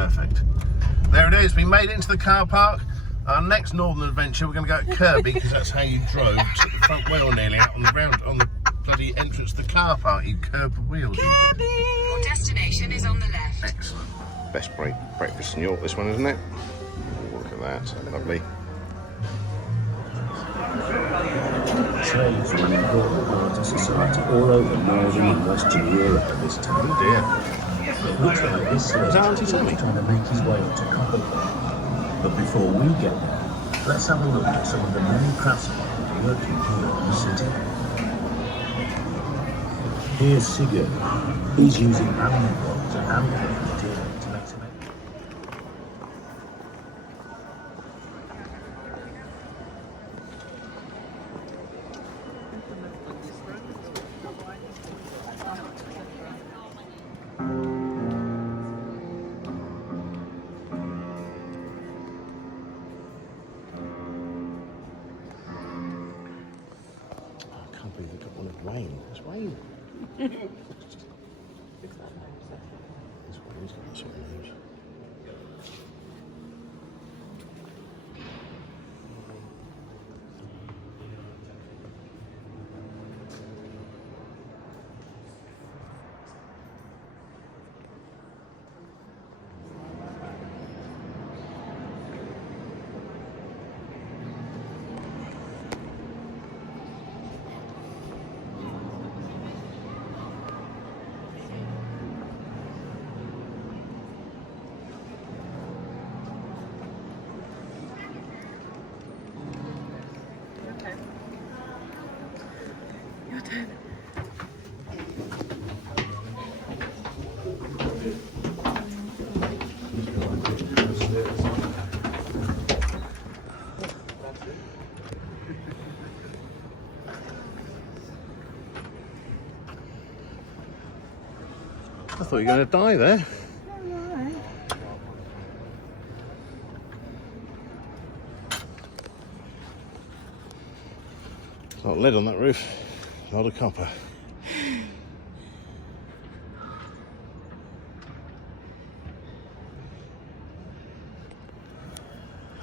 Perfect. There it is. We made it into the car park. Our next northern adventure, we're going to go at Kirby because that's how you drove to the front wheel nearly out on the ground on the bloody entrance to the car park. You curb the wheels. Kirby! Your destination is on the left. Excellent. Best breakfast in York, this one, isn't it? Look at that. Lovely. Trade from an important part of society all over Northern and Western Europe at this time. Oh dear. It looks like this Is that Auntie Sammy? trying to make his way up to Copperpot. But before we get there, let's have a look at some of the many craftsmen working here in the city. Here's Sigurd. He's using animal bones and handcrafted material to make some. I can't believe they got one of Wayne. It's Wayne. It's Wayne. He's got that sort of news. Your turn. I thought you were going to die there. It's not lead on that roof, not a copper.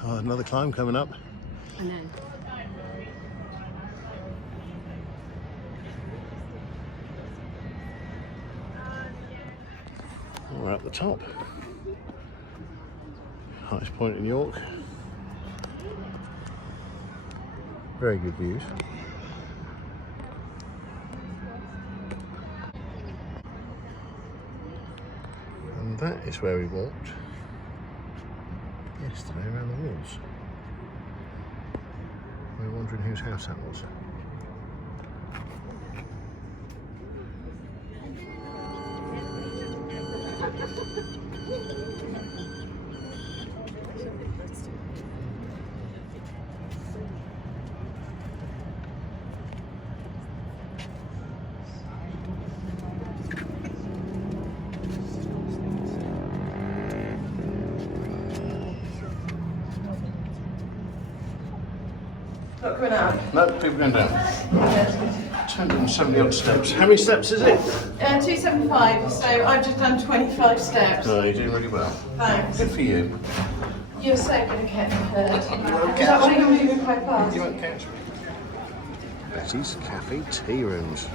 Oh, another climb coming up. I know. Oh, we're at the top. Highest point in York. Very good views. And that is where we walked yesterday around the walls. We were wondering whose house that was. Not coming out. No, people going down. 270 odd steps. How many steps is it? 275, so I've just done 25 steps. No, you're doing really well. Thanks. Good for you. You're so good at catching birds. You won't Is that why catch. you're moving quite fast? You won't catch me. Betty's Cafe Tea Rooms.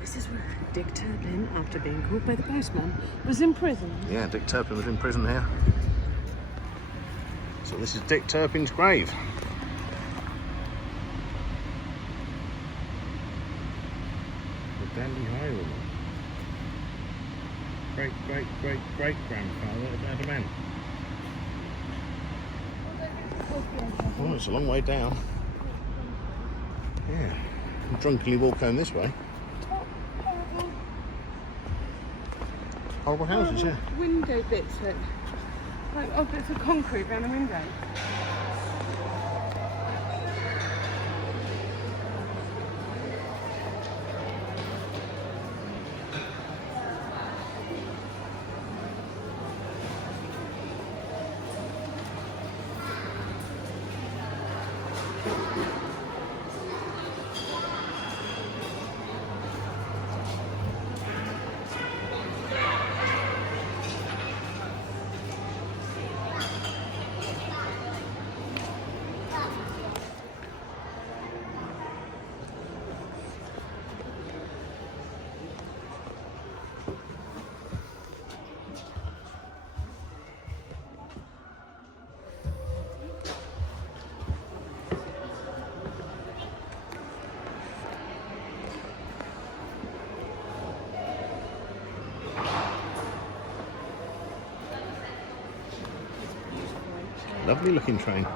This is where Dick Turpin, after being caught by the postman, was in prison. Yeah, Dick Turpin was in prison here. So this is Dick Turpin's grave. The Dandy Highwayman. Great-great-great-great-grandfather of Adam. Oh, it's a long way down. Yeah, you drunkenly walk home this way. Horrible houses, yeah. Window bits that, like bits of concrete around the window. Lovely looking train.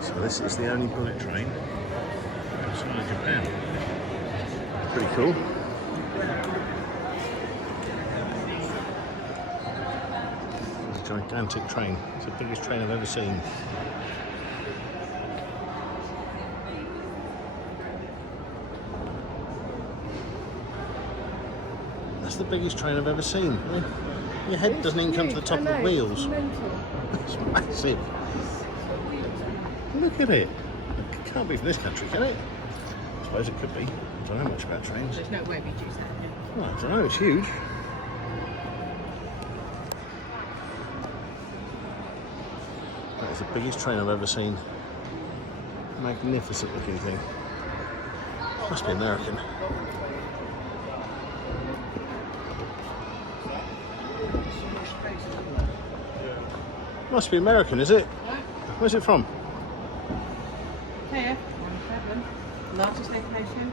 So this is the only bullet train outside Japan. Pretty cool. It's a gigantic train. It's the biggest train I've ever seen. That's the biggest train I've ever seen. I mean, your head doesn't even come to the top of the wheels. It's massive. Look at it. It can't be from this country, can it? I suppose it could be. I don't know much about trains. There's no way we choose that here. Well, I don't know, it's huge. That is the biggest train I've ever seen. Magnificent looking thing. Must be American. Must be American, is it? Where's it from? Here, on 7, largest locomotive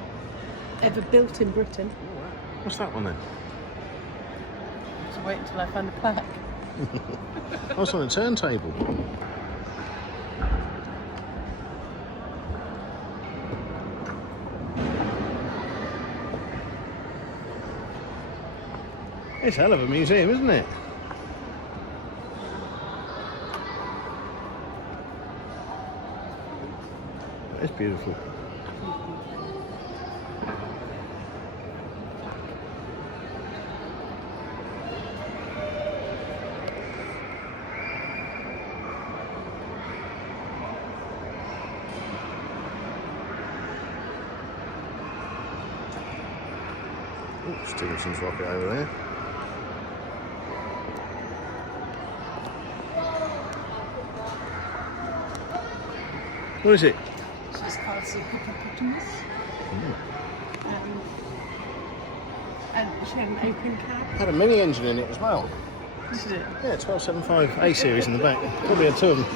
ever built in Britain. What's that one then? Just wait until I find the plaque. Oh, it's on a turntable. It's a hell of a museum, isn't it? It's beautiful. Oh, Stevenson's rocket over there. What is it? She's called the hippopotamus. And she had an open cab. Had a mini engine in it as well. This is it. Yeah, 1275 A series in the back. Probably had two of them.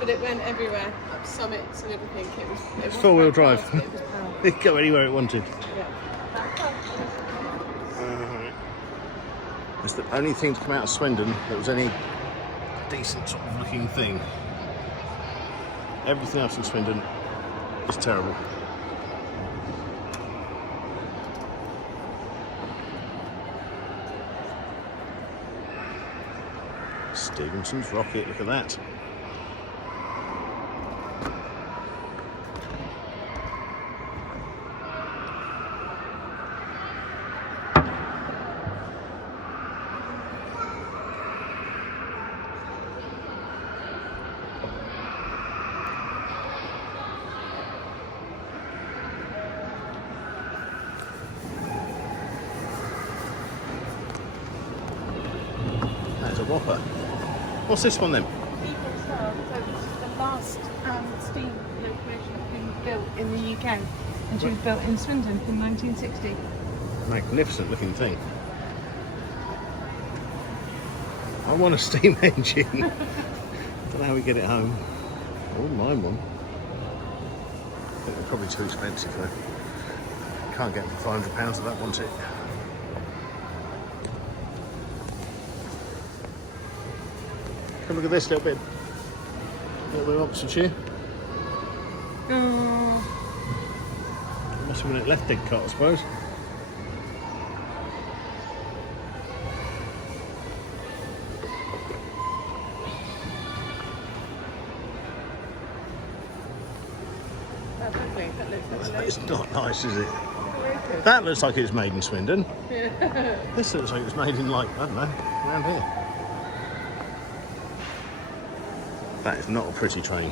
But it went everywhere, up summits and everything. It was Four-wheel drive. fast, but it was powerful. It could go anywhere it wanted. Yeah. It's the only thing to come out of Swindon that was any decent sort of looking thing. Everything else in Swindon is terrible. Stevenson's rocket, look at that. That's a whopper. What's this one then? So this is the last steam locomotive being built in the UK, and she was built in Swindon in 1960. Magnificent looking thing. I want a steam engine. Don't know how we get it home. I wouldn't mind one. I think they're probably too expensive though. Can't get them for £500 of that, want it? Come look at this little bit. Little bit of Oxfordshire. Must have been at left dig cut, I suppose. That's ugly. That looks like It's not nice, is it? That looks like it was made in Swindon. This looks like it was made in, like, I don't know, around here. That is not a pretty train.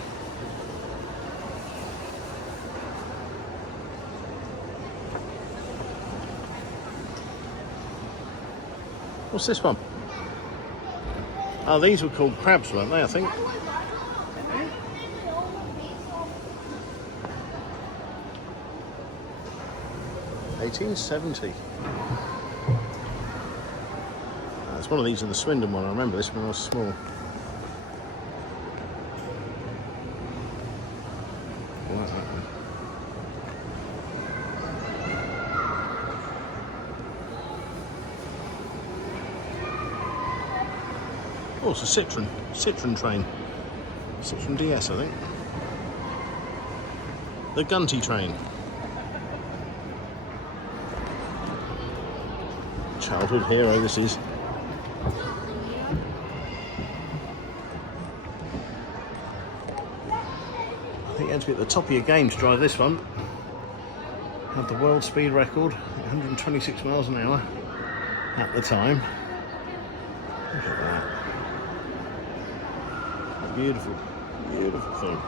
What's this one? Oh, these were called crabs, weren't they, I think? 1870. one of these in the Swindon one. I remember this when I was small. I like that one. Oh, it's a Citroen train. Citroen DS, I think. The Gunty train. Childhood hero, this is. I think you had to be at the top of your game to drive this one. Had the world speed record, 126 miles an hour at the time. Look at that. Beautiful, beautiful thing.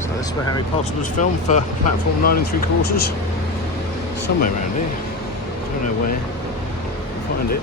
So this is where Harry Potter was filmed for platform 9 3/4. Somewhere around here. Don't know where. I'll find it.